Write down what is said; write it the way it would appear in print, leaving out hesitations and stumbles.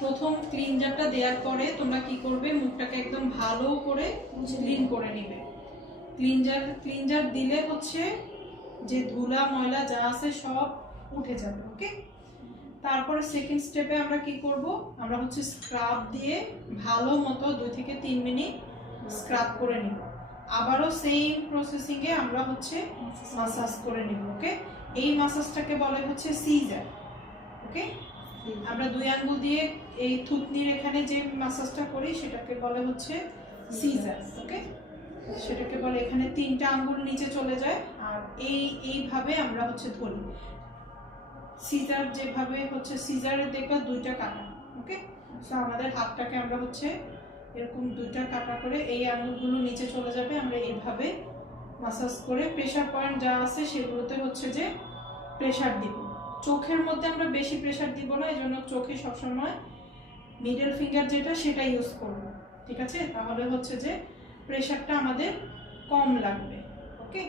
প্রথম ক্লিনজারটা দেওয়ার পরে তোমরা কি করবে, মুখটাকে একদম ভালো করে ক্লিন করে নিবে। ক্লিনজার দিলে হচ্ছে যে ধুলা ময়লা যা আছে সব উঠে যাবে। ওকে, তারপরে সেকেন্ড স্টেপে আমরা কি করব, আমরা হচ্ছে স্ক্রাব দিয়ে ভালো মতো 2 থেকে 3 মিনিট স্ক্রাব করে নিব। আবারও সেম প্রসেসিং এ আমরা হচ্ছে মাসাজ করে নিব। ওকে, এই মাসাজটাকে বলে হচ্ছে সিজার। ওকে, আমরা 2 আঙ্গুল দিয়ে এই থুতনির এখানে যে মাসাজটা করি সেটাকে বলে হচ্ছে সিজার। ওকে, সেটাকে বলে এখানে 3টা আঙ্গুল নিচে চলে যায় আর এইভাবে আমরা হচ্ছে ধরি। সিজার যেভাবে হচ্ছে সিজারে দেখবা 2টা কাটা। ওকে, সো আমাদের হাতটাকে আমরা হচ্ছে এরকম 2টা কাটা করে এই আঙ্গুলগুলো নিচে চলে যাবে, আমরা এইভাবে মাসাজ করে প্রেসার পয়েন্ট যা আছে সেগুলোতে হচ্ছে যে প্রেসার দিব। চোখের মধ্যে আমরা বেশি প্রেসার দিব না, এই জন্য চোখে সবসময় মিডল ফিঙ্গার যেটা সেটা ইউজ করব। ঠিক আছে, তাহলে হচ্ছে যে প্রেসারটা আমাদের কম লাগবে। ওকে,